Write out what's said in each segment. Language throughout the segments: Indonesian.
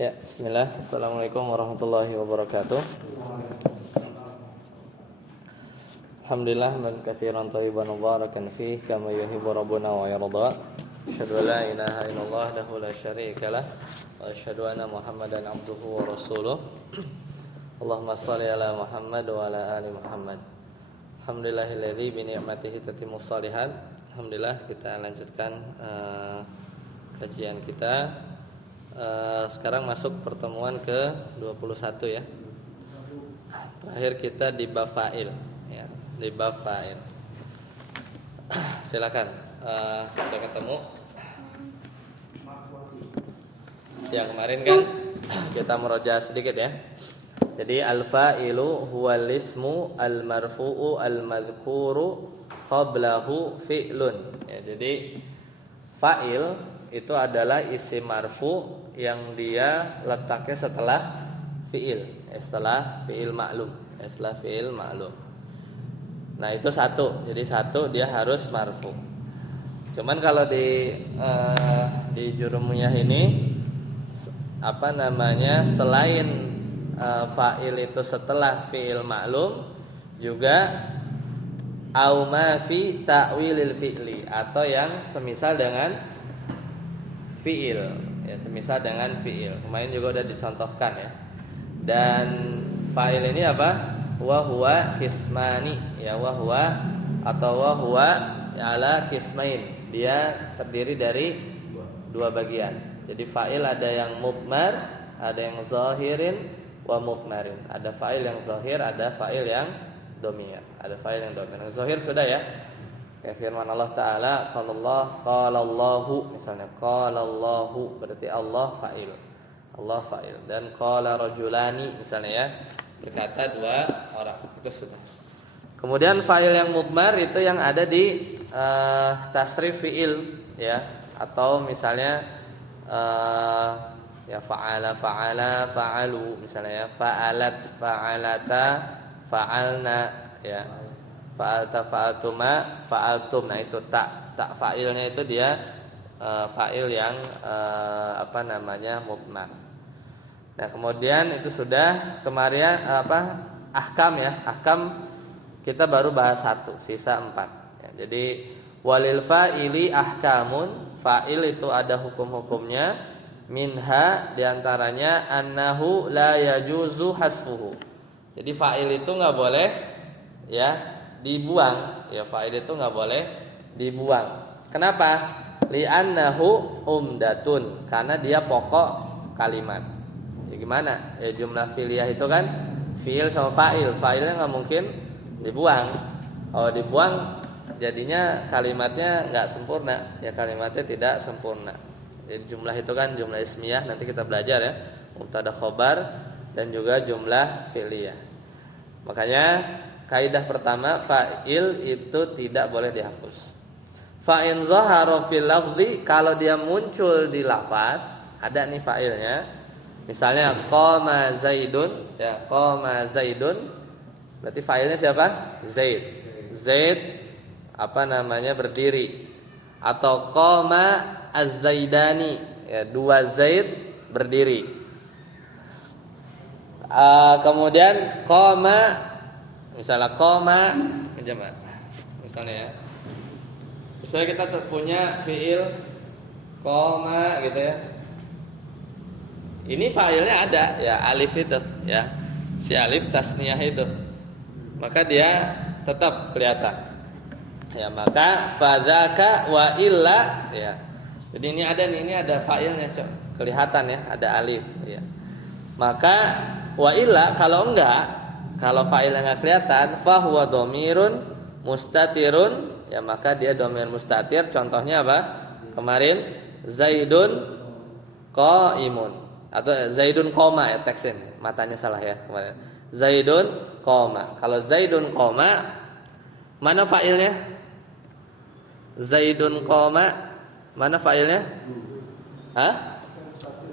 Ya, bismillah. Assalamualaikum warahmatullahi wabarakatuh. Alhamdulillah man katsiran thayyiban mubarakan fihi kama yuhibbu rabbuna wa yarda. Asyhadu an la ilaha illallah wahdahu la syarika lah wa asyhadu anna Muhammadan abduhu wa rasuluh. Allahumma shalli ala Muhammad wa ala ali Muhammad. Alhamdulillahilladzi bi ni'matihi tatimmus shalihat. Alhamdulillah kita lanjutkan kajian kita. Sekarang masuk pertemuan ke-21 ya. Terakhir kita di bab fa'il ya, di bab fa'il. Silakan. Sudah ketemu? Ya, kemarin kan kita meroja sedikit ya. Jadi al-fa'ilu huwal ismu al-marfu'u al-madhkuru qablahu fi'lun. Ya, jadi fa'il itu adalah isim marfu yang dia letaknya setelah fi'il, setelah fi'il ma'lum, setelah fi'il ma'lum. Nah, itu satu. Jadi satu dia harus marfu. Cuman kalau di jurumiyah ini selain fa'il itu setelah fi'il ma'lum juga au ma fi ta'wilil fi'li, atau yang semisal dengan fi'il ya, semisal dengan fi'il. Kemarin juga udah dicontohkan ya. Dan fa'il ini apa? Wa huwa kismani ya, wa huwa atau wa huwa ala kismain. Dia terdiri dari dua bagian. Jadi fa'il ada yang mudmar, ada yang zahirin wa mudmarin. Ada fa'il yang zahir, ada fa'il yang dhamir. Ada fa'il yang dhamir. Yang zahir sudah ya. Kayak firman Allah Ta'ala, qalallahu, misalnya qalallahu berarti Allah fa'il, Allah fa'il. Dan qala rajulani misalnya ya, berkata dua orang, itu sudah. Kemudian fa'il yang mudmar itu yang ada di tasrif fi'il ya, atau misalnya ya fa'ala, fa'alu misalnya ya, fa'alat, fa'alata, fa'alna ya. Fa'alta, fa'altuma, fa'altum. Nah, itu tak fa'ilnya itu dia fa'il yang mudmar. Nah, kemudian itu sudah kemarin ahkam ya. Ahkam kita baru bahas satu, sisa 4 ya. Jadi walil fa'ili ahkamun, fa'il itu ada hukum-hukumnya. Minha diantaranya annahu la yajuzu hasfuhu. Jadi fa'il itu enggak boleh ya dibuang ya, fa'il itu enggak boleh dibuang. Kenapa? Li'annahu umdatun, karena dia pokok kalimat. Ya gimana? Ya jumlah fi'liyah itu kan fi'il sama fa'il. Fa'ilnya enggak mungkin dibuang. Kalau dibuang jadinya kalimatnya enggak sempurna. Ya kalimatnya tidak sempurna. Jadi jumlah itu kan jumlah ismiyah, nanti kita belajar ya. Mubtada khobar dan juga jumlah fi'liyah. Makanya kaidah pertama, fa'il itu tidak boleh dihapus. Fa'in zahara fil lafzi, kalau dia muncul di lafaz, ada nih fa'ilnya. Misalnya qama zaidun, ya qama zaidun. Berarti fa'ilnya siapa? Zaid. Zaid berdiri. Atau qama az-zaidani, ya dua Zaid berdiri. Kemudian qama, misalnya koma jamak. Misalnya ya. Misalnya kita punya fiil koma gitu ya. Ini fa'ilnya ada ya, alif itu ya. Si alif tasniyah itu. Maka dia tetap kelihatan. Ya, maka fadzaka wa illa ya. Jadi ini ada fa'ilnya, kelihatan ya, ada alif ya. Maka wa illa, kalau enggak, kalau fa'ilnya enggak kelihatan, fa huwa dhamirun mustatirun, ya maka dia dhamir mustatir. Contohnya apa? Kemarin Zaidun qaimun atau Zaidun qoma ya, teksnya matanya salah ya kemarin. Zaidun qoma. Kalau Zaidun qoma, mana fa'ilnya? Zaidun qoma, mana fa'ilnya? Hah?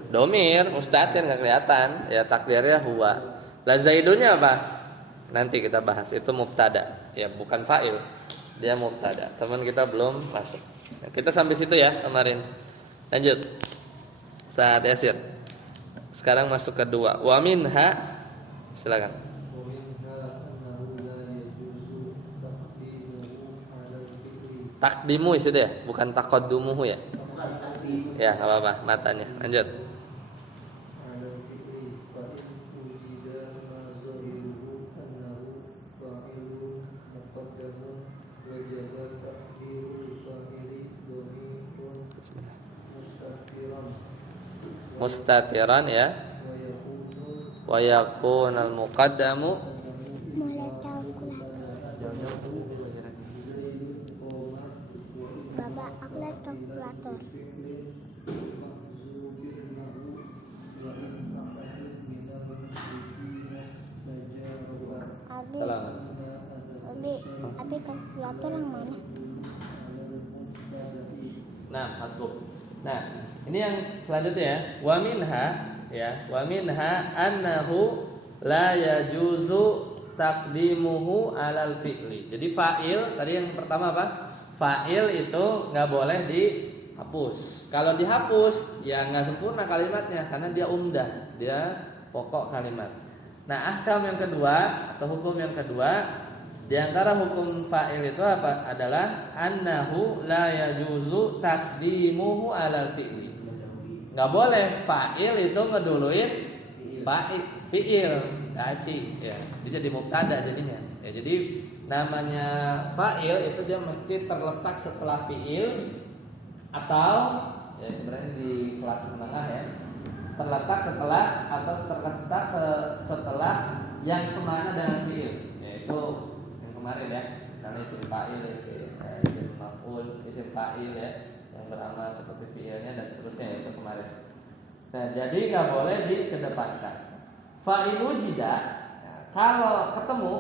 Dhamir mustatir, enggak kelihatan, ya takdirnya huwa. Lah Zaidunnya apa? Nanti kita bahas. Itu mubtada, ya bukan fa'il. Dia mubtada. Teman kita belum masuk. Kita sampai situ ya kemarin. Lanjut. Ustaz Yasir. Sekarang masuk kedua. Wa minha, silakan. Takdimu itu ya, bukan taqaddumuhu ya. Ya, enggak apa-apa, matanya. Lanjut. Mustatiran ya. Wa yakunal muqaddamu Bapak, aku lihat kalkulator. Abi kalkulator yang mana? Nah, masuk. Nah, ini yang selanjutnya ya. Wa minha ya, wa minha annahu la yajuzu taqdimuhu alal fi'li. Jadi fa'il tadi yang pertama apa? Fa'il itu nggak boleh dihapus. Kalau dihapus ya nggak sempurna kalimatnya karena dia umdah, dia pokok kalimat. Nah, ahkam yang kedua atau hukum yang kedua di antara hukum fa'il itu apa? Adalah annahu la yajuzu taqdimuhu alal fi'li. Enggak boleh fa'il itu ngeduluin fi'il, gaci ya. Dia jadi mubtada jadinya. Ya, jadi namanya fa'il itu dia mesti terletak setelah fi'il atau ya sebenarnya di kelas menengah ya. Terletak setelah atau terletak setelah yang semana dengan fi'il, yaitu kemarin ya, misalnya isim fa'il, isim maf'ul, isim fa'il ya, yang beramal seperti fi'ilnya dan seterusnya ya, itu kemarin. Nah, jadi nggak boleh dikedepankan. Fa'il wujida, kalau ketemu,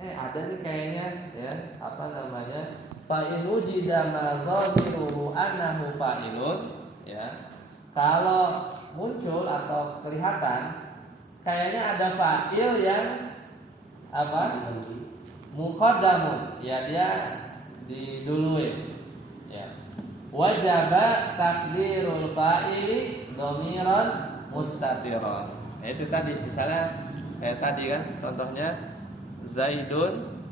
ada nih kayaknya ya, apa namanya? Fa'il wujida ma zahiruhu annahu fa'ilun, ya. Kalau muncul atau kelihatan, kayaknya ada fa'il yang apa? Muqaddamun, ya dia diduluin. Ya. Wajaba takdirul fa'ili dhamiran mustatiran. Nah, itu tadi misalnya kayak tadi kan contohnya Zaidun,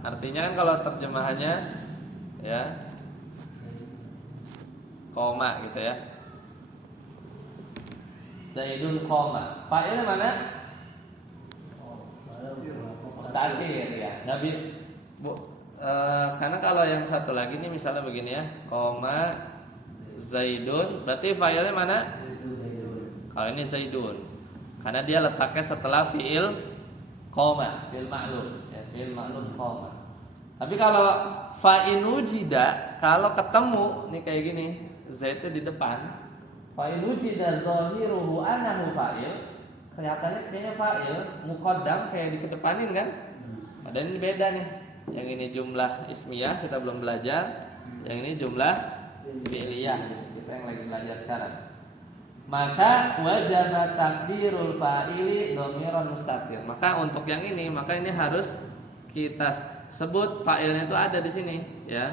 artinya kan kalau terjemahannya ya koma gitu ya. Zaidun koma. Fa'il mana? Mustatir ya. Nabi karena kalau yang satu lagi nih misalnya begini ya, koma Zaidun, berarti fa'ilnya mana? Kalau ini Zaidun, karena dia letaknya setelah fi'il koma, fi'il ma'lum, ya, fi'il ma'lum koma. Tapi kalau fa'in wujida, kalau ketemu nih kayak gini, Zaidnya di depan, fa'in wujida zahiruhu annahu fa'il, kelihatannya kayaknya fa'il, muqaddam kayak dikedepanin kan? Padahal ini beda nih. Yang ini jumlah ismiyah kita belum belajar, yang ini jumlah fi'liyah kita yang lagi belajar sekarang. Maka wajib takdirul fa'ili dhamiran mustatir. Maka untuk yang ini, maka ini harus kita sebut fa'ilnya itu ada di sini, ya.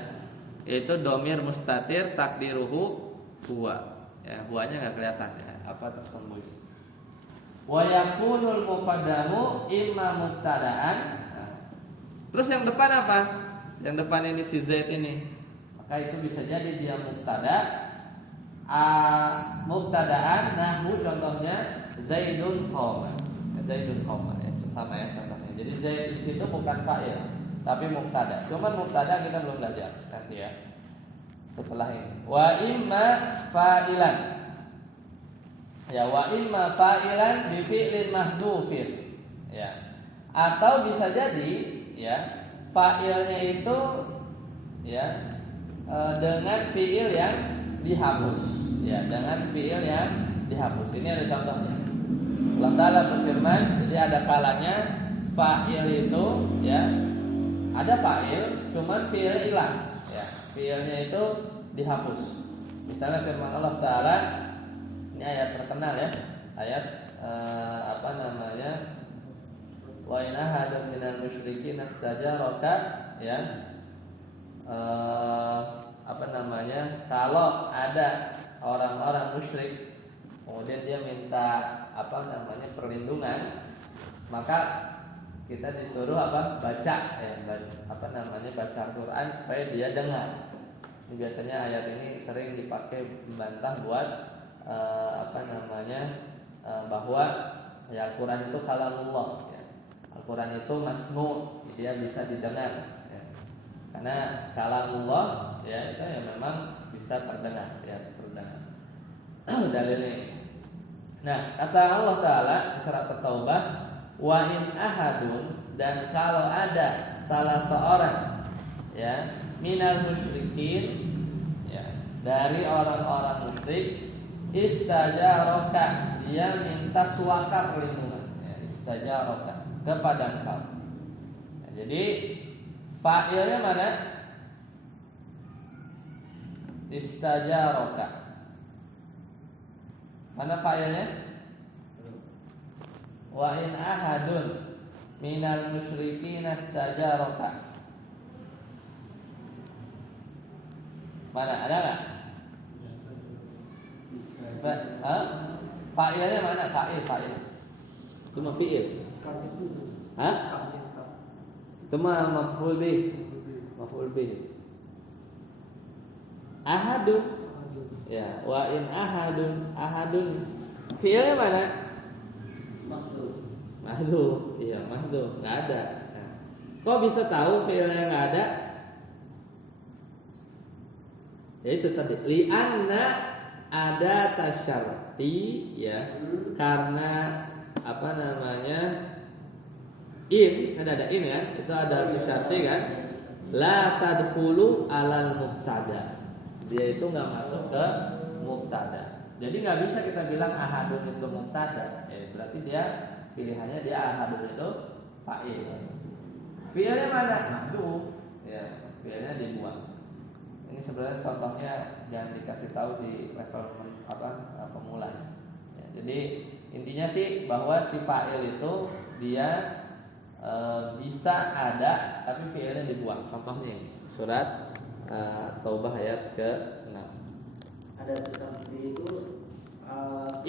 Yaitu dhamir mustatir takdiruhu huwa. Ya, huwanya enggak kelihatan ya, apa tersembunyi. Wa yakunul muqaddamu imma mubtada'an. Terus yang depan apa? Yang depan ini si Zaid ini. Maka itu bisa jadi dia mubtada. Mubtada'an nahwu contohnya Zaidun qoma. Zaidun qoma ya, sama ya contohnya. Jadi Zaid di situ bukan fa'il, tapi mubtada. Cuman mubtada kita belum belajar nanti ya. Setelah ini. Wa imma fa'ilan. Ya, wa imma fa'ilan bi fi'lin mahdhufin. Ya. Atau bisa jadi ya fa'ilnya itu ya dengan fi'il yang dihapus, ya dengan fi'il yang dihapus. Ini ada contohnya. Allah Ta'ala berfirman, jadi ada kalanya fa'il itu ya ada fa'il, cuman fi'il hilang, ya fi'ilnya itu dihapus. Misalnya firman Allah Ta'ala, ini ayat terkenal ya, ayat apa namanya? Wa in ahadun minal musyrikin istajaraka ya apa namanya, kalau ada orang-orang musyrik kemudian dia minta perlindungan, maka kita disuruh baca baca Quran supaya dia dengar. Ini biasanya ayat ini sering dipakai membantah buat bahwa ya Al-Quran itu kalamullah ya. Al-Quran itu masmu, dia bisa didengar ya. Karena kalamullah ya itu ya memang bisa terdengar ya, terdengar. Dalilnya. Nah, kata Allah Ta'ala di surat At-Taubah, wa in ahadun, dan kalau ada salah seorang ya minal musyrikin ya, dari orang-orang musyrik, istajaraka, dia minta suaka perlindungan ya, istajaraka, kepada engkau ya, jadi fa'ilnya mana? Istajaraka, mana fa'ilnya? Wa in ahadun minal musyrikin istajaraka, mana, ada nggak? Fa'ilnya mana? Fa'il. Itu mah fi'il. Hah? Itu mah maf'ul bih. Ahadun. Ya, wa in ahadun. Fi'ilnya mana? Mahdu. Iya, mahdu. Enggak ada. Nah, kok bisa tahu fi'ilnya enggak ada? Ya itu tadi. Li'anna ada tasyarti ya, karena in, ada in kan, itu ada tasyarti kan, la tadkhulu alal mubtada, dia itu nggak masuk ke mubtada. Jadi nggak bisa kita bilang ahadun itu mubtada ya, berarti dia pilihannya dia ahadun itu fa'il. Fi'ilnya mana? Mahdu ya, fi'ilnya dibuang. Ini sebenarnya contohnya jangan dikasih tahu di level pemula ya, jadi intinya sih bahwa si fa'il itu dia bisa ada tapi fi'ilnya dibuang. Contohnya ini surat Taubah ayat ke-6. Ada seperti itu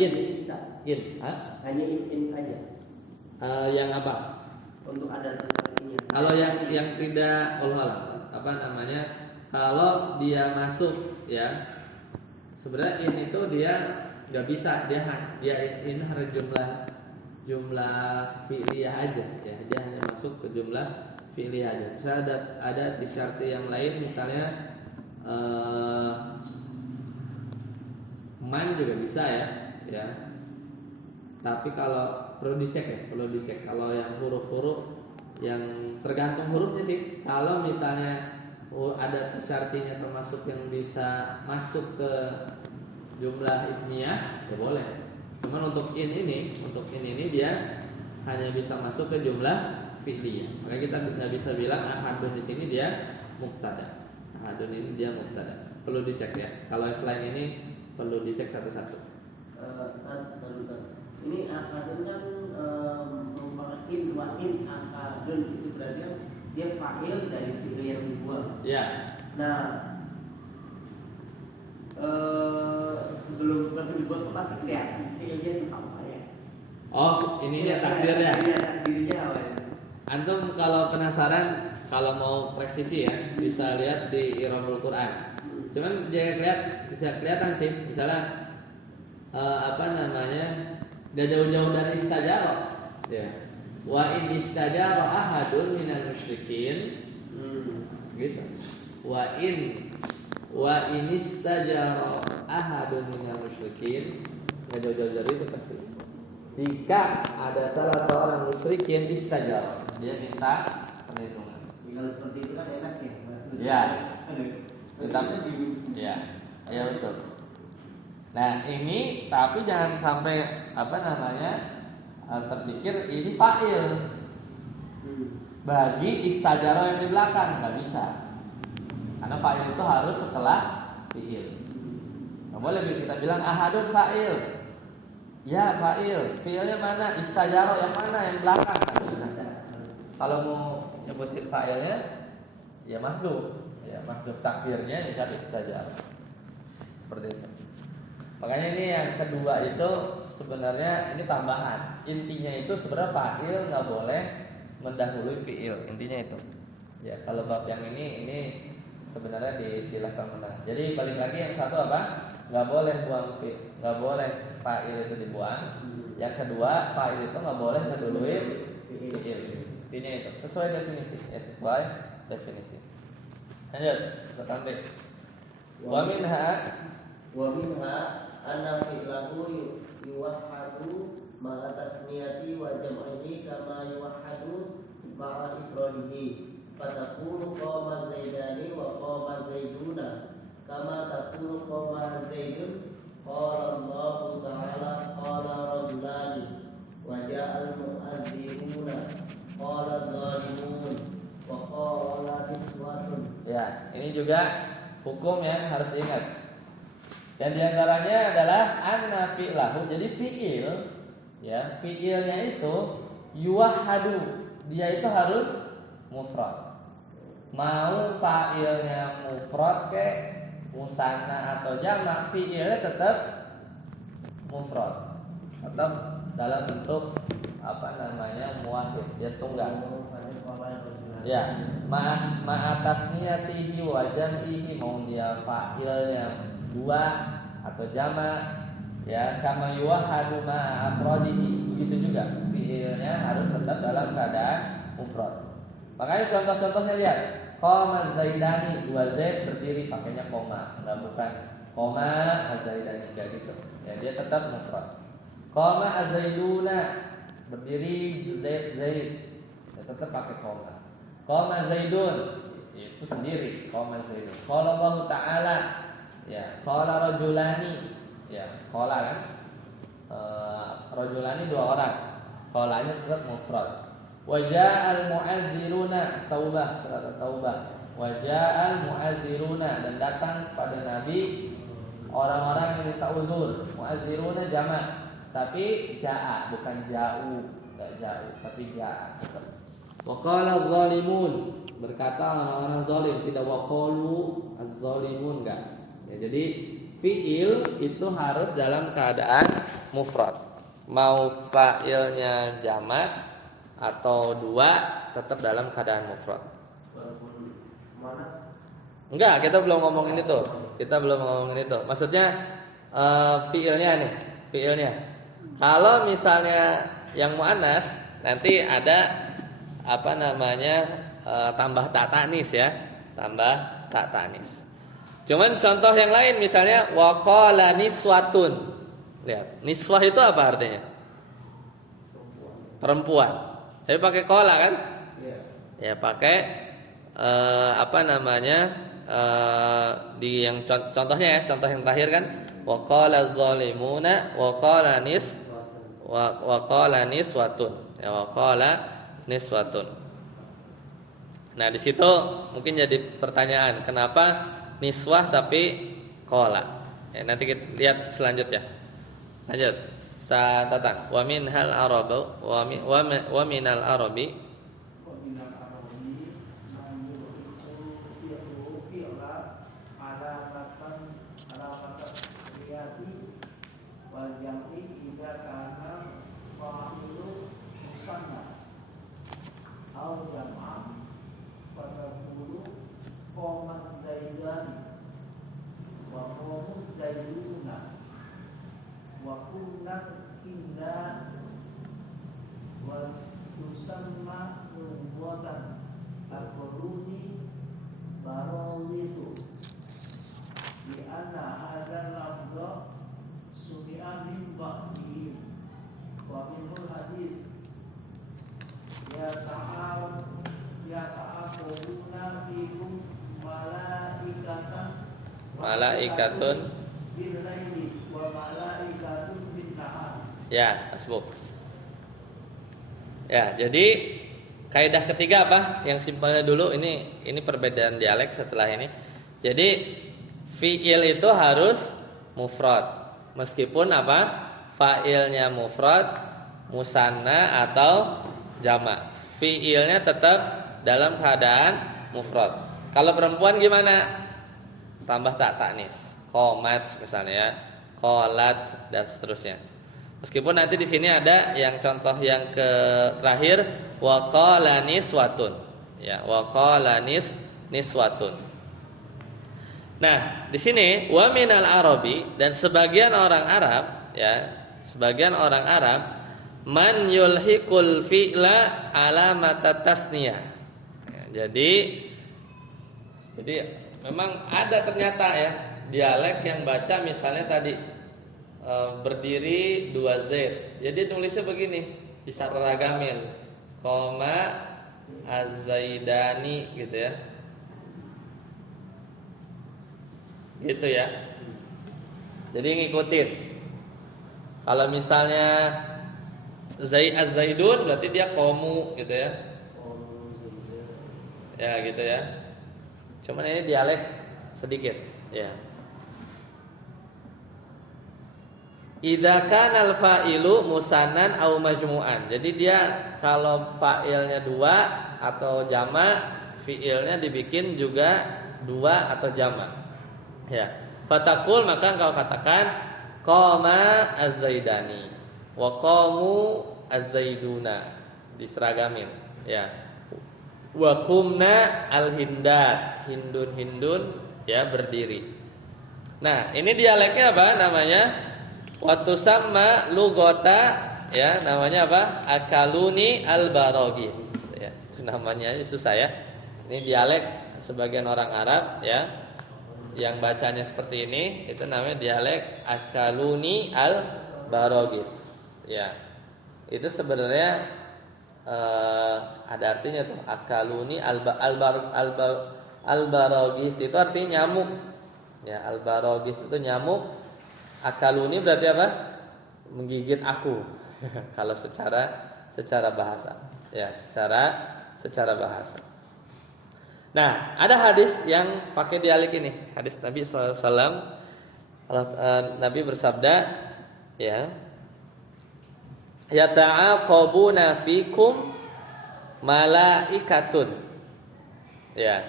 in bisa. Hanya in aja. Yang apa? Untuk ada sepertinya. Kalau yang tidak kalau dia masuk ya, sebenarnya in itu dia nggak bisa, dia in harus jumlah fi'liyah aja ya, dia hanya masuk ke jumlah fi'liyah aja. Misalnya ada tisyarti yang lain, misalnya man juga bisa ya. Tapi kalau perlu dicek kalau yang huruf-huruf yang tergantung hurufnya sih. Kalau misalnya ada tisyartinya termasuk yang bisa masuk ke jumlah ismiyah ya boleh. Cuman untuk in ini dia hanya bisa masuk ke jumlah fi'liyah. Makanya kita nggak bisa bilang ahadun di sini dia mubtada. Ahadun ini dia mubtada. Perlu dicek ya. Kalau selain ini perlu dicek satu-satu. Ini ahadun kan merupakan in ahadun, itu berarti dia fa'il dari fi'il yang dibuang. Ya. Nah, sebelum dibuang itu pasti kelihatan fi'ilnya itu apa ya? Oh, ininya takdirnya. Takdirnya apa ya? Antum kalau penasaran, kalau mau presisi ya, bisa lihat di Iramul Quran. Cuman bisa kelihatan sih, misalnya gak jauh-jauh dari istajaro ya. Wa in istajaro ahadun minal musyrikin gitu. Wa in istajaro ahadun minal musyrikin, gak jauh-jauh dari itu pasti. Jika ada salah seorang musyrikin istajaro, dia minta perlindungan. Kalau seperti itu kan enak ya. Ya. Ya betul. Nah ini tapi jangan sampai terpikir ini fa'il bagi istajaro yang di belakang, nggak bisa. Karena fa'il itu harus setelah fi'il. Nggak boleh kita bilang ahadun fa'il. Ya fa'il, fi'ilnya mana? Istajaro yang mana? Yang belakang. Kalau mau nyebutin fa'ilnya, ya mahdhuf takdirnya bisa istajaro. Seperti itu. Makanya ini yang kedua itu sebenarnya ini tambahan. Intinya itu sebenarnya fa'il nggak boleh mendahului fi'il. Intinya itu. Ya kalau bab yang ini sebenarnya di level menengah. Jadi balik lagi yang satu apa? Nggak boleh buang nggak boleh fa'il itu dibuang. Yang kedua fa'il itu nggak boleh mendahului fi'il. Intinya itu sesuai definisi. Ya sesuai definisi. Lanjut, kita tampil. Wa minha anna fi'lahu yuwahhadu ma'a tasniyati wa jam'ihi kama yuwahhadu ma'a ifradihi. Fatakunu qama zaidani wa qama zaiduna kama takunu qama zaidun. Qala Allah ta'ala qala rajulani wa ja'al mu'adziruna qala zalimun wa qala niswatun. Ya, ini juga hukum yang harus diingat. Dan diantaranya adalah anna fi'lahu. Jadi fi'il, ya fi'ilnya itu yuwahhadu. Dia itu harus mufrad. Mau fa'ilnya mufrad ke musanna atau jamak, fi'ilnya tetap mufrad. Tetap dalam bentuk apa namanya muwahhid, dia tunggal. Ya, ma'atasniyatihi wa jam'ihi, mau dia fa'ilnya dua atau jamak, ya kama yuwahhadu ma'a afradihi, begitu juga fi'ilnya harus tetap dalam keadaan mufrad. Makanya contoh-contohnya lihat, qama zaidani, dua zaid berdiri pakainya koma, enggak bukan koma azaidani, enggak gitu. Ya dia tetap mufrad. Qama azaiduna, berdiri zaid ya, tetap pakai koma. Qama zaidun, itu sendiri qama zaidun. Qala Allah Ta'ala, ya qala rajulani, ya qala kan rajulani dua orang, qalanya tetap mufrad. Wa ja'al mu'adziruna, taubah, surat taubah. Wa ja'al mu'adziruna, dan datang pada Nabi orang-orang yang minta uzur. Mu'adziruna jamak, tapi ja'a, bukan ja'u, enggak ja'u, tapi ja'a. Wa qala adh-dhalimun, berkata orang-orang zalim, tidak wa qalu adh-dhalimun, enggak. Ya, jadi fi'il itu harus dalam keadaan mufrad. Mau fa'ilnya jamak atau dua, tetap dalam keadaan mufrad. Enggak, kita belum ngomongin itu. Maksudnya fi'ilnya nih, fi'ilnya. Kalau misalnya yang muannas, nanti ada apa namanya tambah tak tanis ya, tambah tak tanis. Cuman contoh yang lain misalnya waqala niswatun. Lihat, niswah itu apa artinya? Perempuan. Tapi pakai qala kan? Ya pakai apa namanya? Di yang contohnya ya, contoh yang terakhir kan waqala zalimuna waqala niswatun. Ya waqala niswatun. Nah, di situ mungkin jadi pertanyaan, kenapa niswah tapi qala? Ya, nanti kita lihat selanjutnya. Lanjut. Ustaz Tatang, wa minal arabi wa minal arabi wa kunna inna wa tusamma nubuwatan al-quruni barolisu di anna hadal lafza sumi'a min ba'dihi wa minul hadis ya ta'aquluna fikum malaikatun bil-laili wa malaikatun bin-nahar. Ya, asbuk. Ya, jadi kaidah ketiga apa? Yang simpelnya dulu, ini perbedaan dialek setelah ini. Jadi fi'il itu harus mufrad. Meskipun apa? Fa'ilnya mufrad, musanna atau jamak. Fi'ilnya tetap dalam keadaan mufrad. Kalau perempuan gimana? Tambah tak tanis. Qomat misalnya ya. qalat dan seterusnya. Meskipun nanti di sini ada yang contoh yang ke terakhir wa qala niswatun. Ya, wa qala niswatun. Nah, di sini wa minal arabi dan sebagian orang Arab, ya, sebagian orang Arab man yulhiqul fi'la alamata tasniyah. Ya, jadi memang ada ternyata ya dialek yang baca misalnya tadi berdiri 2 Z. Jadi nulisnya begini, bisa ragamin. Koma az-zaidani gitu ya. Gitu ya. Jadi ngikutin. Kalau misalnya az-zaidun berarti dia komu gitu ya. Ya gitu ya. Cuman ini dialek sedikit ya. Idza kana al-fa'ilu musannan au majmu'an. Jadi dia kalau fa'ilnya 2 atau jamak, fi'ilnya dibikin juga 2 atau jamak. Ya. Fatakul maka engkau katakan qama az-zaidani wa qamu az-zaiduna. Diseragamin, ya. Wa qumna al-hindat. Hindun ya berdiri. Nah, ini dialeknya apa namanya? Waktu sama lugota ya namanya apa? Akaluni al-baraghi. Ya, itu namanya susah ya. Ini dialek sebagian orang Arab ya yang bacanya seperti ini itu namanya dialek akaluni al-baraghi. Ya. Itu sebenarnya ada artinya tuh akaluni al-baraghi itu artinya nyamuk. Ya, al-baraghi itu nyamuk. Akaluni berarti apa? Menggigit aku. Kalau secara bahasa. Ya, secara bahasa. Nah, ada hadis yang pakai dialek ini. Hadis Nabi SAW. Nabi bersabda, ya. Yata'aqabuna fikum malaikatun. Ya.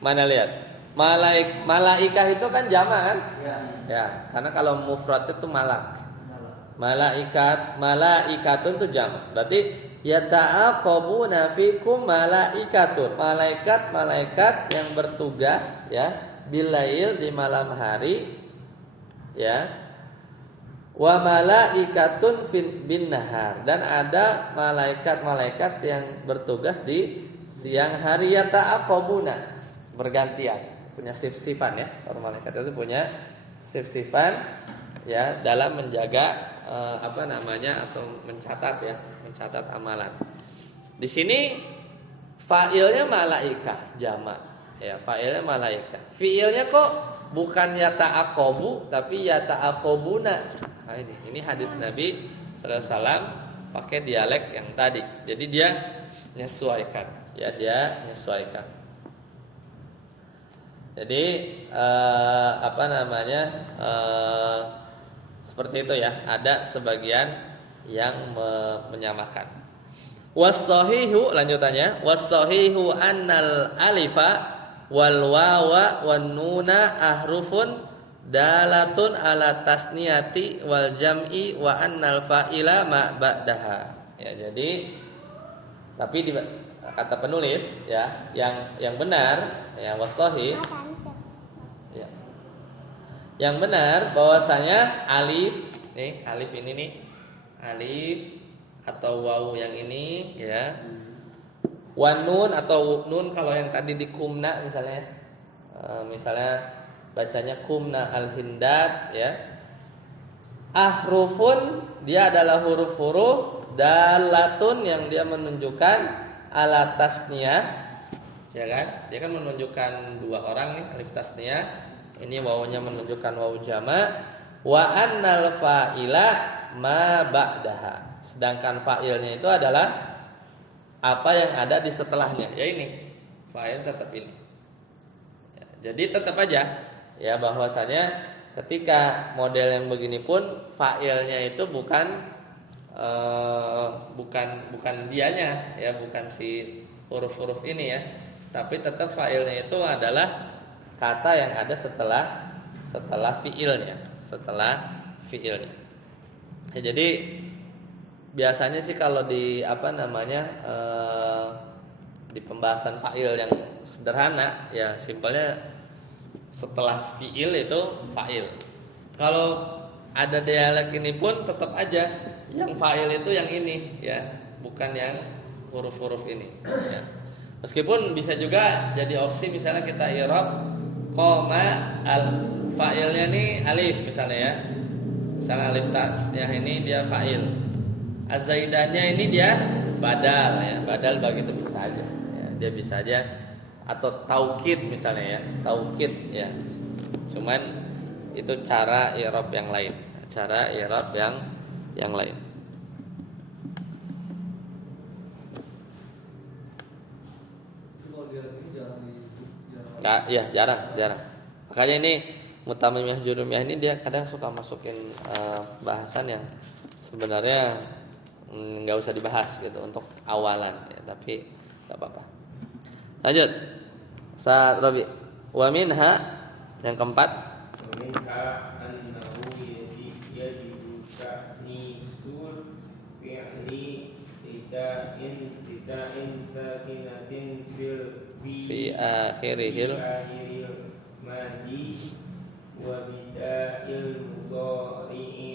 Mana lihat? Malaikah itu kan jamak kan? Ya, karena kalau mufrad itu malak. Malaikatun itu jamak. Berarti yata'aqabuna fikum malaikatun. Malaikat yang bertugas ya bilail di malam hari ya. Wa malaikatun bin nahar dan ada malaikat yang bertugas di siang hari yata'aqabuna bergantian. Punya sif-sifan ya. Para malaikat itu punya sif-sifan ya dalam menjaga atau mencatat amalan. Di sini fa'ilnya malaikah jamak ya, fa'ilnya malaikah. Fi'ilnya kok bukan yata'aqabu tapi yata'aqabuna. Nah, ini hadis Nabi sallallahu alaihi wasallam pakai dialek yang tadi. Jadi dia menyesuaikan ya, Jadi seperti itu ya. Ada sebagian yang menyamakan. Was-sahihu lanjutannya, was-sahihu annal alifa wal wawa wan nuna ahrufun dalatun ala tasniyati wal jam'i wa annal fa'ila ma ba'daha. Ya, jadi tapi kata penulis ya, yang benar ya was-sahih ya. Yang benar bahwasanya alif ini nih. Alif atau waw yang ini ya. Wan nun atau nun kalau yang tadi di kumna misalnya. Misalnya bacanya kumna al-hindat ya. Ahrufun dia adalah huruf-huruf dalatun yang dia menunjukkan ala tasniyah ya kan? Dia kan menunjukkan 2 orang nih alif tasniyah. Ini wawunya menunjukkan wawu jamak. Wa annal fa'ila ma ba'daha. Sedangkan fa'ilnya itu adalah apa yang ada di setelahnya. Ya ini. Fa'il tetap ini. Ya, jadi tetap aja ya bahwasanya ketika model yang begini pun fa'ilnya itu bukan dianya ya, bukan si huruf-huruf ini ya, tapi tetap fa'ilnya itu adalah kata yang ada setelah fi'ilnya, setelah fiilnya. Ya, jadi biasanya sih kalau di di pembahasan fa'il yang sederhana ya simpelnya setelah fi'il itu fa'il. Kalau ada dialek ini pun tetap aja yang fa'il itu yang ini ya, bukan yang huruf-huruf ini ya. Meskipun bisa juga jadi opsi misalnya kita i'rab qoma al fa'ilnya nih alif misalnya ya. Misalnya alif tasnya ini dia fa'il. Az-zaidannya ini dia badal ya. Badal begitu bisa aja. Ya, dia bisa aja atau taukid misalnya ya. Taukid ya. Cuman itu cara i'rab yang lain. Cara i'rab yang lain. Enggak, ya jarang. Makanya ini mutamimiyah jurumiyah ini dia kadang suka masukin bahasan yang sebenarnya nggak usah dibahas gitu untuk awalan ya, tapi nggak apa-apa. Lanjut. Sa Rabi. Wa minha yang keempat. Wa minha annahu yajibu ta'nisul fi'li tida'in sakinatin fi akhirihil madi wa bida'il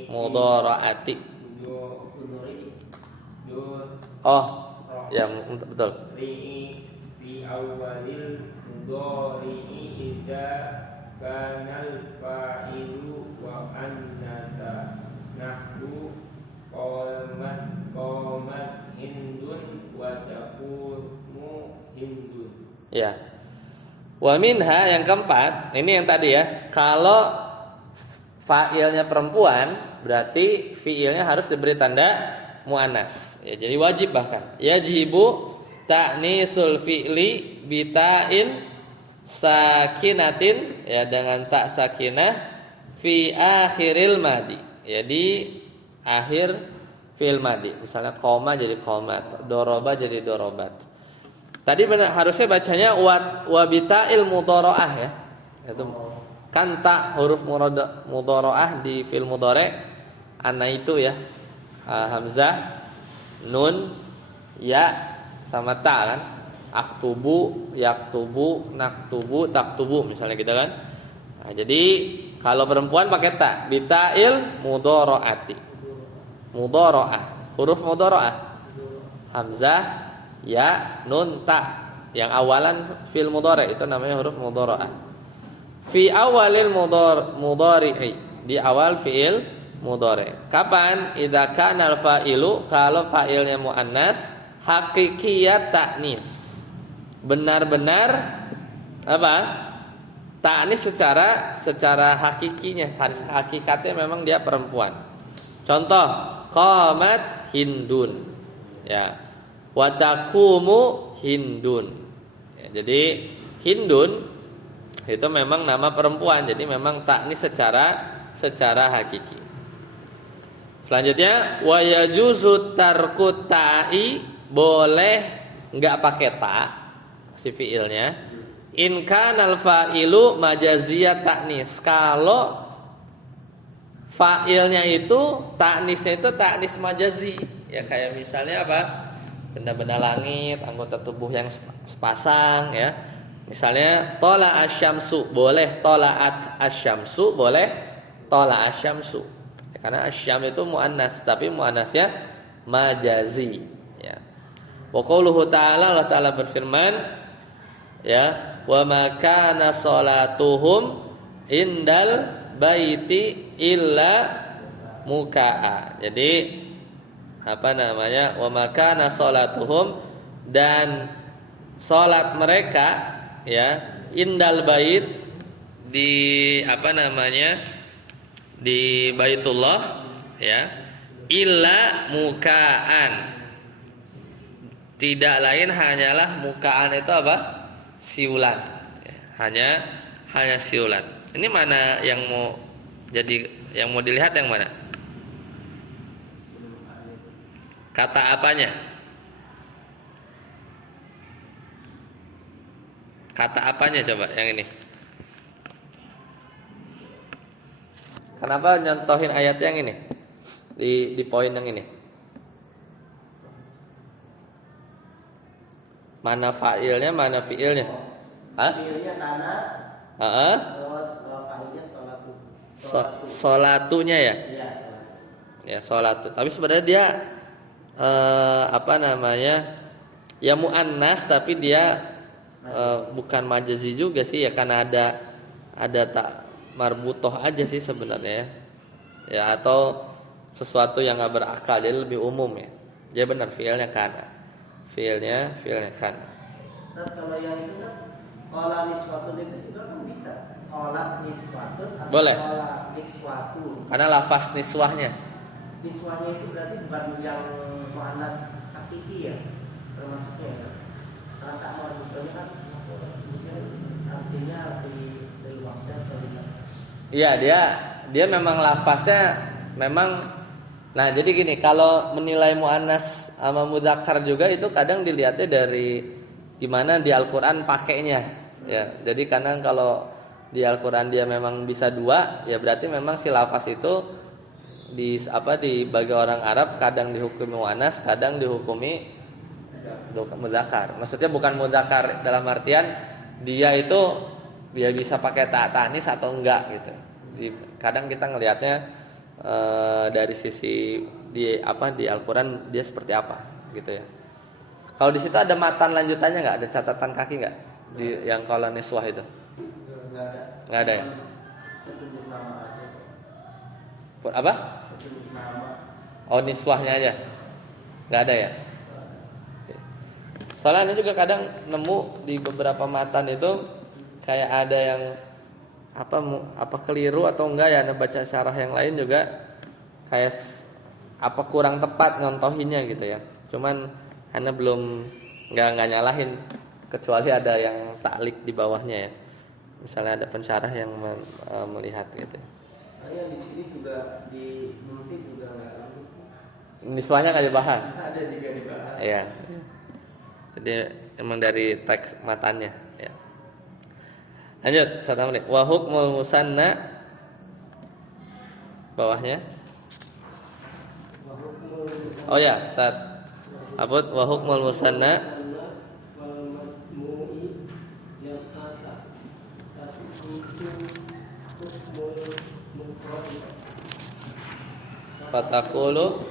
mudhara'ati. Oh, ya betul. Fi awalil mudhari'i idza kanal fa'ilu wa annasa nahdu qamat hindun wa taqumu hindun. Ya. Wa minha yang keempat, ini yang tadi ya. Kalau fa'ilnya perempuan, berarti fi'ilnya harus diberi tanda muannas. Ya, jadi wajib bahkan. Yajibu ta'nisul fi'li bita'in sakinatin ya dengan tak sakinah fi akhiril madi. Jadi akhir fi'il madi. Misalnya qoma jadi qomat, doroba jadi dorobat. Tadi harusnya bacanya wa bita'il mudhara'ah ya. Itu kan tak huruf mudhara'ah di fi'il mudhari' ana itu ya. Hamzah, nun, ya sama ta kan. Aktubu, yaktubu, naktubu, taktubu misalnya gitu kan. Nah, jadi kalau perempuan pakai ta, bita'il mudhara'ati. Mudhara'ah, huruf mudhara'ah. Hamzah, ya, nun, ta. Yang awalan fi'il mudhari' itu namanya huruf mudhara'ah. Fi awalil mudhari'i, di awal fi'il mudhari'. Kapan? Idza kana al-fa'ilu, kalau fa'ilnya muannas, hakikiyat ta'nis. Benar-benar apa? Ta'nis secara hakikinya, hakikatnya memang dia perempuan. Contoh, qamat hindun. Ya. Wa taqumu hindun. Ya, jadi hindun itu memang nama perempuan, jadi memang ta'nis secara hakiki. Selanjutnya wa yajuzu tarku ta'i, boleh enggak pakai ta si fiilnya. In kanal fa'ilu majaziyat ta'nis. Kalau fa'ilnya itu ta'nisnya itu ta'nis majazi. Ya kayak misalnya apa? Benda-benda langit, anggota tubuh yang sepasang ya. Misalnya tola asyamsu, boleh tolaat asyamsu, boleh tola asyamsu. Karena asyam itu muannas, tapi muannasnya majazi ya. Wa qauluhu ta'ala, Allah Ta'ala berfirman ya, wa ma kana sholatuhum indal baiti illa muka'a. Jadi apa namanya? Wa ma kana sholatuhum, dan salat mereka ya indal bait, di apa namanya? Di Baitullah ya, illa muka'an, tidak lain hanyalah muka'an itu apa? Siulan ya, hanya siulan. Ini mana yang mau dilihat yang mana? Kata apanya? Kata apanya coba yang ini? Kenapa nyontohin ayat yang ini? Di poin yang ini. Mana fa'ilnya, mana fi'ilnya? Hah? Fi'ilnya kana, Heeh. terus fa'ilnya sholatu. Sholatunya ya? Iya, sholatu. Ya, sholatu. Tapi sebenarnya dia ya muannas, tapi dia bukan majazi juga sih ya, karena ada tak marbutoh aja sih sebenarnya ya, atau sesuatu yang nggak berakal, jadi lebih umum ya. Dia benar fiilnya kana, fiilnya kana. Nah, kalau yang itu kan olah niswatun itu juga kan bisa olah niswatun atau Boleh. olah niswatun. Karena lafaz niswahnya. Niswahnya itu berarti bukan yang muannas hakiki ya, termasuknya ya. Karena tak marbutohnya kan artinya dari waktu atau Iya, dia memang lafaznya memang. Nah, jadi gini, kalau menilai muannas sama mudzakkar juga itu kadang dilihatnya dari gimana di Al-Qur'an pakainya. Ya, jadi kadang kalau di Al-Qur'an dia memang bisa dua, ya berarti memang si lafaz itu bagi orang Arab kadang dihukumi muannas, kadang dihukumi mudzakkar. Maksudnya bukan mudzakkar dalam artian dia bisa pakai ta tanis atau enggak gitu. Kadang kita ngelihatnya dari sisi di Al-Qur'an dia seperti apa gitu ya. Kalau di situ ada matan lanjutannya nggak? Ada catatan kaki nggak di yang kalau niswah itu? Nggak ada ya? petunjuk nama aja. Apa? Petunjuk nama. Oh, niswahnya aja. Nggak ada ya? Soalnya juga kadang nemu di beberapa matan itu kayak ada yang apa keliru atau enggak ya, Anda baca syarah yang lain juga kayak kurang tepat nyontohinnya gitu ya. Cuman Anda nggak nyalahin, kecuali ada yang taklik di bawahnya ya. Misalnya ada pensyarah yang melihat gitu. Nah, yang di sini juga di Multi juga nggak lanjut. Niswahnya nggak dibahas. Ada juga dibahas. Iya. Jadi emang dari teks matanya ya. Lanjut 1 menit. Wa hukmul musanna bawahnya. Oh ya, saat abut wa hukmul musanna fatakulu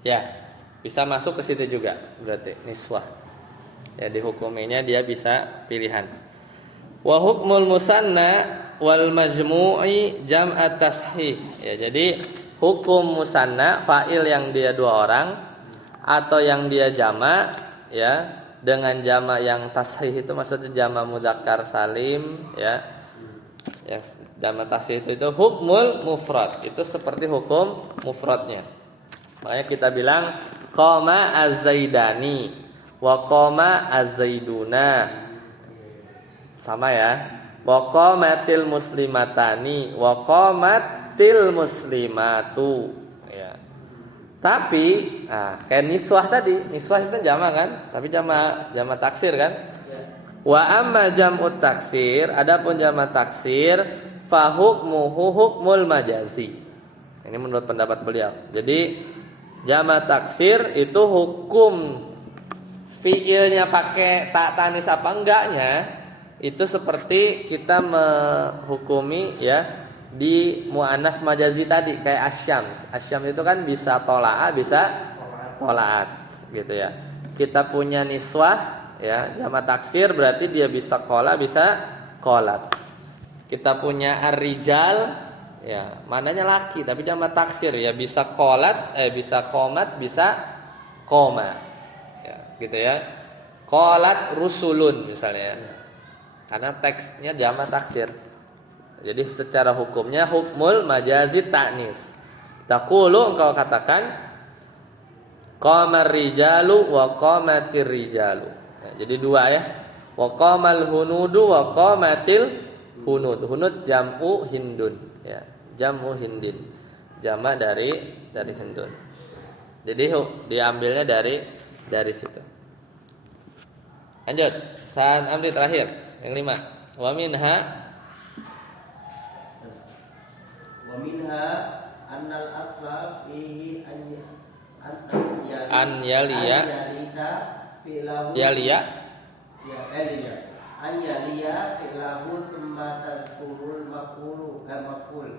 ya, bisa masuk ke situ juga berarti niswah. Ya, dihukuminya dia bisa pilihan. Wa hukmul musanna wal majmu'i jam'at tashih. Ya, jadi hukum musanna fa'il yang dia 2 orang atau yang dia jamak ya, dengan jamak yang tashih itu maksudnya jamak mudzakkar salim ya. Ya, jamak tashih itu hukmul mufrad. Itu seperti hukum mufradnya. Makanya kita bilang qama az-zaidani wa qama az-zaiduna. Sama ya. Wa qamatil muslimatani wa qamatil muslimatu. Ya. Tapi kayak niswah tadi, niswah itu jamak kan? Tapi jamak taksir kan? Wa amma jam'ut taksir, adapun jamak taksir fa hukmuhu hukmul majazi. Ini menurut pendapat beliau. Jadi jamak taksir itu hukum fiilnya pakai ta tanis apa enggaknya itu seperti kita menghukumi ya di muannas majazi tadi kayak asyams. Asyams itu kan bisa tolaa, bisa tolaat gitu ya. Kita punya niswah ya, jamak taksir berarti dia bisa qola, bisa qolat. Kita punya ar-rijal ya, mananya laki tapi jamak taksir ya, bisa qolat, bisa qomat, bisa qoma. Ya, gitu ya. Qolat rusulun misalnya. karena teksnya jamak taksir. Jadi secara hukumnya hukmul majazi ta'nis. Taqulu engkau katakan qamar rijalu wa qamatir rijalu. Ya, jadi dua ya. Wa qamal hunudu wa qamatil hunud. Hunud jam'u hindun ya, jam'u hindin. Jamak dari hindun. Jadi diambilnya dari situ. Lanjut. Saat amri terakhir yang 5. Wa minha annal asla fihi an yaliya an yaliya fi'lahu thumma tadhkurul maf'ul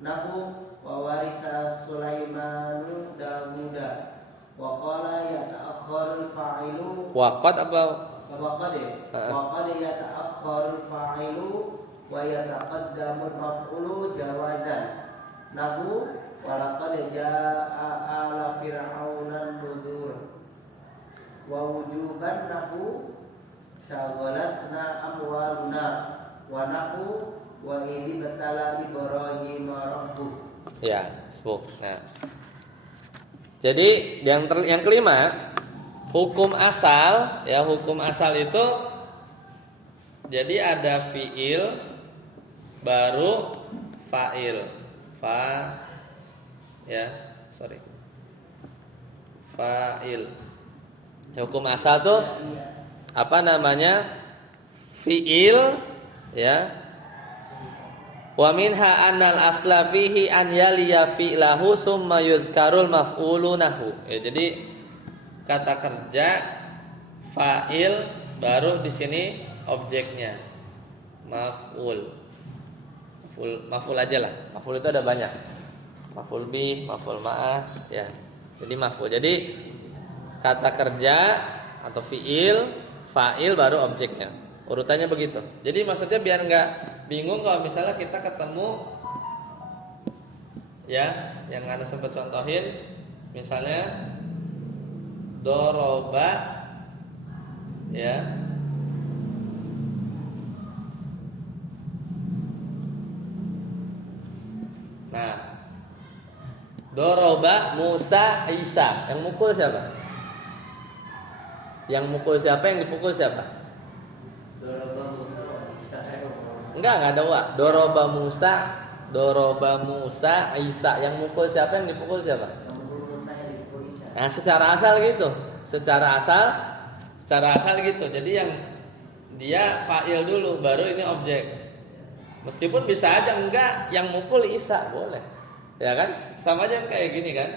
nahu wa warisa Sulaimanu Damuda wa qala yata'akhkharul fa'ilu waqad apa waqad yata'akhkharul fa'ilu wa yataqaddamul maf'ulu jawazan nahu wa laqad jaa'a ala fir'aunan nuzur wa wujuban nahu syaghalatna amwaluna wa nahu wa idh batala Ibrahim rabbuh. Ya, sebut. Nah. Jadi yang kelima, hukum asal, ya hukum asal itu jadi ada fiil baru fa'il. Fa'il. Hukum asal tuh apa namanya? Fiil ya. Wa minha annal asla fihi an yaliya fi'lahu summa yuzkarul maf'ulu nahu. Ya, jadi kata kerja fa'il baru di sini objeknya maf'ul. Maf'ul aja lah. Maf'ul itu ada banyak. Maf'ul bih, maf'ul ma'ah ya. Jadi maf'ul. Jadi kata kerja atau fi'il, fa'il baru objeknya. Urutannya begitu. Jadi maksudnya biar enggak bingung kalau misalnya kita ketemu ya, yang Anda sempat contohin misalnya doroba ya. Nah, doroba Musa Isa. Yang mukul siapa? Yang mukul siapa? Yang dipukul siapa? Enggak ada wa. Doroba Musa Isa. Yang mukul siapa? Yang dipukul siapa? Nah, secara asal gitu. Secara asal gitu. Jadi yang dia fa'il dulu, baru ini objek. Meskipun bisa aja enggak yang mukul Isa, boleh. Ya kan? Sama aja kayak gini kan.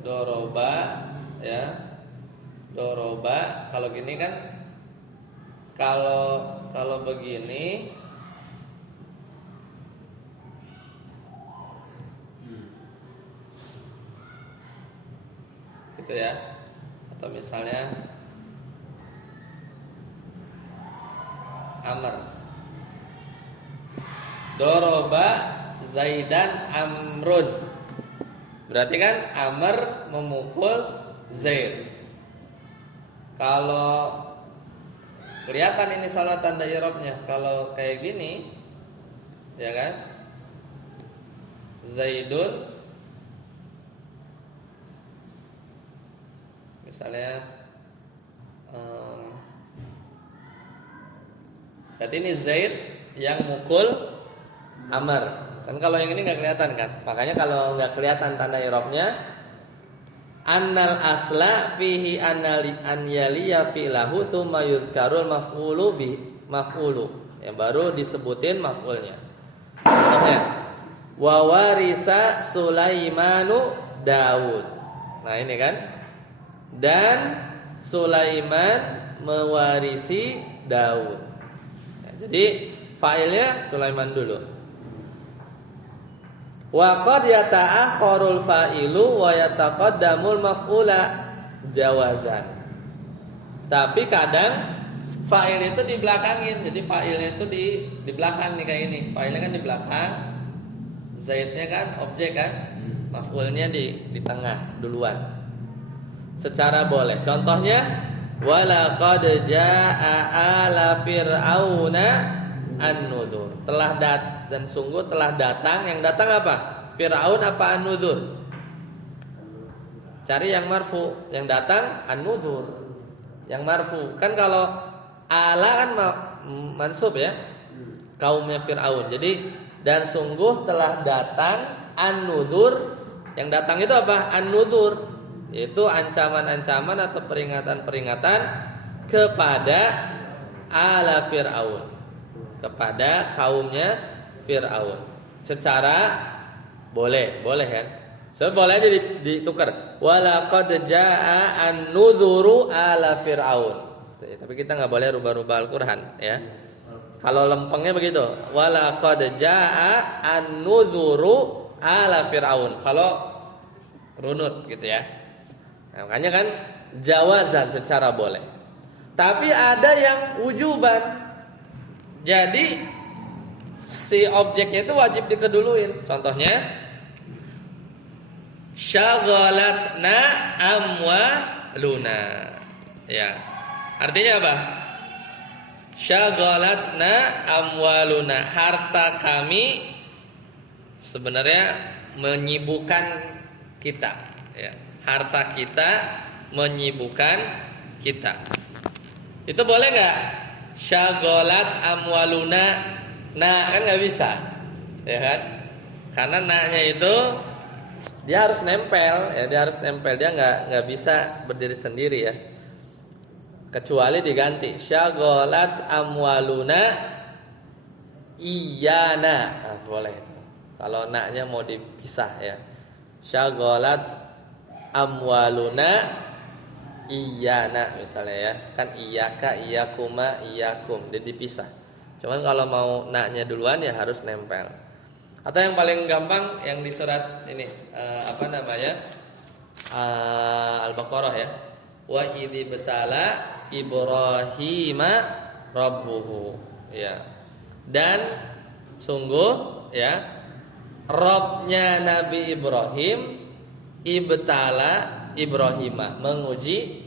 Doroba ya. Doroba kalau gini kan, kalau begini gitu ya. Atau misalnya Amr. Doroba Zaidan Amrun. Berarti kan Amr memukul Zaid. Kalau kelihatan ini salah tanda i'rabnya. Kalau kayak gini ya kan, Zaidun misalnya berarti ini Zaid yang mukul Amr. Kan kalau yang ini nggak kelihatan kan. Makanya kalau nggak kelihatan tanda i'rabnya, annal asla fihi an yaliya fi'lahu tsumma yuzkarul maf'ulu bi maf'ulu. Ya, baru disebutin maf'ulnya. Contohnya wa warisa Sulaimanu Daud. Nah, ini kan. Dan Sulaiman mewarisi Daud. Nah, jadi fa'ilnya Sulaiman dulu. Wa qad yata'akhkharul fa'ilu wa yataqaddamul maf'ula jawazan. Tapi kadang fa'il itu dibelakangin. Jadi fa'ilnya itu di belakang nih kayak ini. Fa'ilnya kan di belakang. Zaidnya kan objek kan. Maf'ulnya di tengah duluan. Secara boleh. Contohnya Walaqad jaa'a ala fir'auna an-nuzur. Dan sungguh telah datang. Yang datang apa? Fir'aun apa an-nuzur? Cari yang marfu. Yang datang an-nuzur. Yang marfu. Kan kalau ala kan mansub ya. Kaumnya Fir'aun. Jadi dan sungguh telah datang an-nuzur. Yang datang itu apa? An-nuzur. Yaitu ancaman-ancaman atau peringatan-peringatan kepada ala Fir'aun, kepada kaumnya Fir'aun. Secara boleh kan? Boleh aja ditukar. Walaqad jaa'a an-nuzuru ala Fir'aun. Tapi kita nggak boleh rubah-rubah Al-Qur'an ya. Kalau lempengnya begitu. Walaqad jaa'a an-nuzuru ala Fir'aun. Kalau runut gitu ya. Nah, makanya kan jawazan secara boleh. Tapi ada yang wujuban. Jadi si objeknya itu wajib dikeduluin. Contohnya syaghalatna amwaluna. Ya. Artinya apa? Syaghalatna amwaluna. Harta kami sebenarnya menyibukkan kita, ya. Harta kita menyibukkan kita. Itu boleh nggak? Syaghalat amwaluna. Nah, kan nggak bisa, ya kan? Karena naknya itu dia harus nempel, ya. Dia harus nempel. Dia nggak bisa berdiri sendiri ya. Kecuali diganti syaghalat amwaluna iyana. Nah, boleh. Kalau naknya mau dipisah ya. Syaghalat amwaluna iyana misalnya ya. Kan iyaka, iyakuma, iyakum. Jadi dipisah. Cuman kalau mau naknya duluan ya harus nempel. Atau yang paling gampang yang di surat ini Al-Baqarah ya. Wa idzi betala Ibrahima rabbuhu, ya. Dan sungguh ya Rabbnya Nabi Ibrahim ibtala Ibrahima, menguji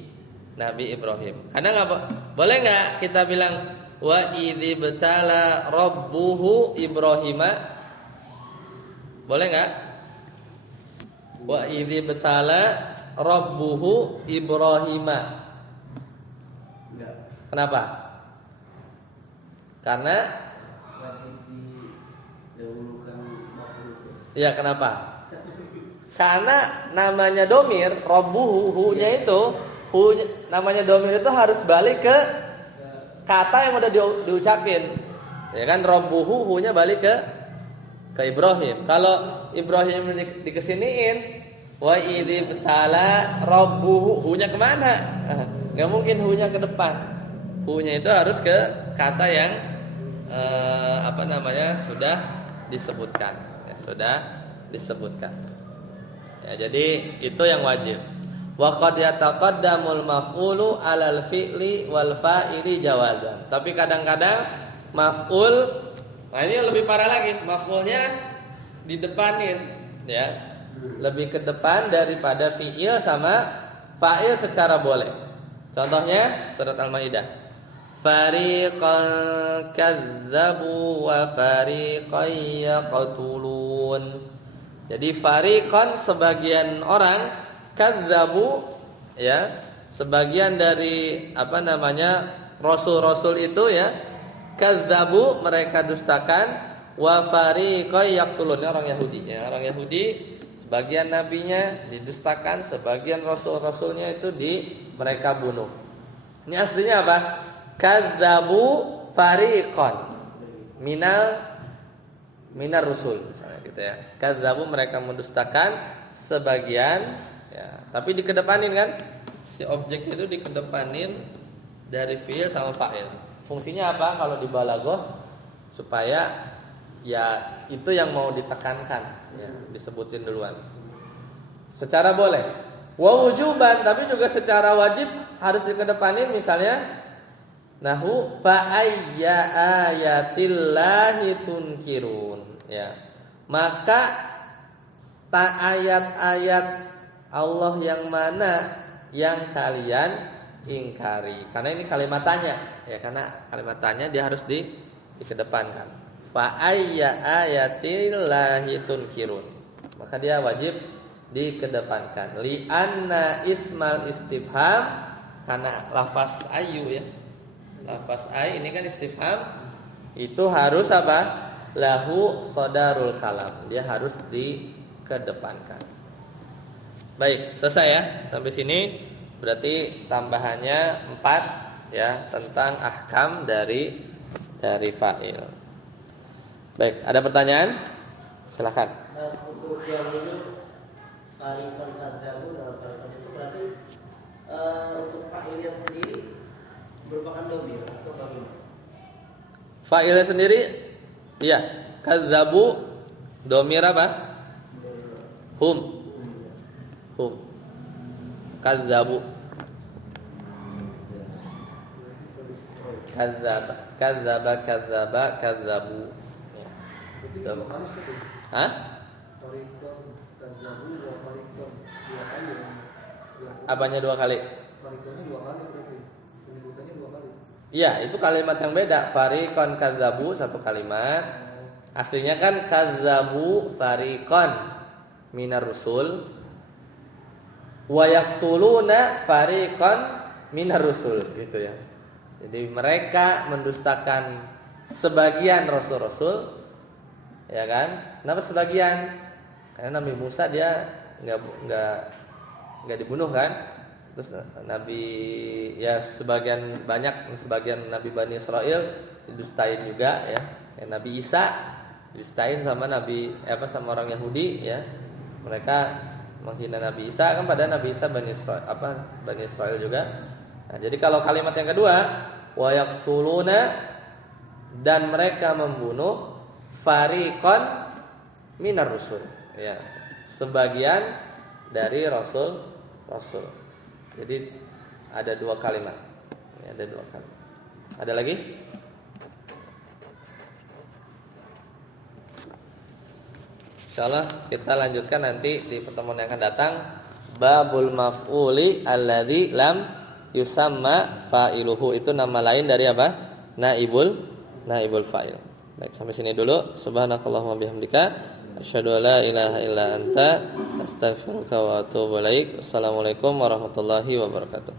Nabi Ibrahim. Karena nggak boleh nggak kita bilang wa idzi betala rabbuhu Ibrahima? Boleh nggak? Wa idzi betala rabbuhu Ibrahima. Kenapa? Karena ya kenapa? Karena namanya domir, rabbuhu, hu-nya itu, namanya domir itu harus balik ke kata yang udah diucapin. Ya kan, rabbuhu, hu-nya balik ke Ibrahim. Kalau Ibrahim dikesiniin, wa idzi betala rabbuhu, hu-nya kemana? Nggak mungkin hu-nya ke depan. Hu-nya itu harus ke kata yang sudah disebutkan. Ya, sudah disebutkan. Ya, jadi itu yang wajib. Wa qad yataqaddamul maf'ulu 'alal fi'li wal fa'ili jawazan. Tapi kadang-kadang maf'ul, nah ini lebih parah lagi, maf'ulnya didepanin, ya. Lebih ke depan daripada fi'il sama fa'il secara boleh. Contohnya surat Al-Maidah. Fariqan kadzabu wa fariqan yaqtulun. Jadi fariqan sebagian orang, kadzabu ya, sebagian dari rasul-rasul itu ya, kadzabu mereka dustakan, wa fariqan yaqtulun, orang Yahudi ya. Orang Yahudi sebagian nabinya didustakan, sebagian rasul-rasulnya itu mereka bunuh. Ini aslinya apa? Kadzabu fariqan minar rusul misalnya gitu ya. Kadzabu mereka mendustakan sebagian ya, tapi dikedepanin kan? Si objek itu dikedepanin dari fi'il sama fa'il. Fungsinya apa kalau di balaghah? Supaya ya itu yang mau ditekankan ya, disebutin duluan. Secara boleh. Wa wujuban, tapi juga secara wajib harus dikedepanin, misalnya nahu fa ayya ayatillahi tunkirun ya. Maka ayat-ayat Allah yang mana yang kalian ingkari. Karena ini kalimat tanya, ya, karena kalimat tanya dia harus dikedepankan. Fa ayya ayatillahi tunkirun. Maka dia wajib dikedepankan. Li anna ismal istifham, karena lafaz ayu, ya. Lafaz ay ini kan istifham, itu harus apa? Lahu sadarul kalam. Dia harus dikedepankan. Baik, selesai ya. Sampai sini berarti tambahannya 4 ya, tentang ahkam dari fa'il. Baik, ada pertanyaan? Silakan. Untuk yang ini farikon kadzabu dalam farikon itu berarti untuk fa'ilnya sendiri merupakan dhamir atau bagaimana? Fa'ilnya sendiri, iya. Kadzabu dhamir apa? Hum. Kadzabu. Kadzaba, kadzabu. Hah? Apanya 2 kali? Iya, itu kalimat yang beda. Fariqon kadzabu 1 kalimat. Aslinya kan kadzabu fariqon minar rusul wa yaqtuluna fariqon minar rusul, gitu ya. Jadi mereka mendustakan sebagian rasul-rasul, ya kan? Kenapa sebagian? Karena Nabi Musa dia enggak dibunuh kan? Terus Nabi ya sebagian Nabi Bani Israel didustain juga ya. Nabi Isa didustain sama sama orang Yahudi ya. Mereka menghina Nabi Isa kan, pada Nabi Isa Bani Israel juga. Nah, jadi kalau kalimat yang kedua, wa yaqtuluna, dan mereka membunuh fariqon minar rusul, ya, sebagian dari rasul. Jadi ada 2 kalimat. Ya, ada 2 kalimat. Ada lagi? Insyaallah kita lanjutkan nanti di pertemuan yang akan datang. Babul maf'uli alladzi lam yusamma fa'iluhu, itu nama lain dari apa? Naibul fa'il. Baik, sampai sini dulu. Subhanakallahumma bihamdika asyhadu an la ilaha illa anta astaghfiruka wa atubu ilaik. Assalamualaikum warahmatullahi wabarakatuh.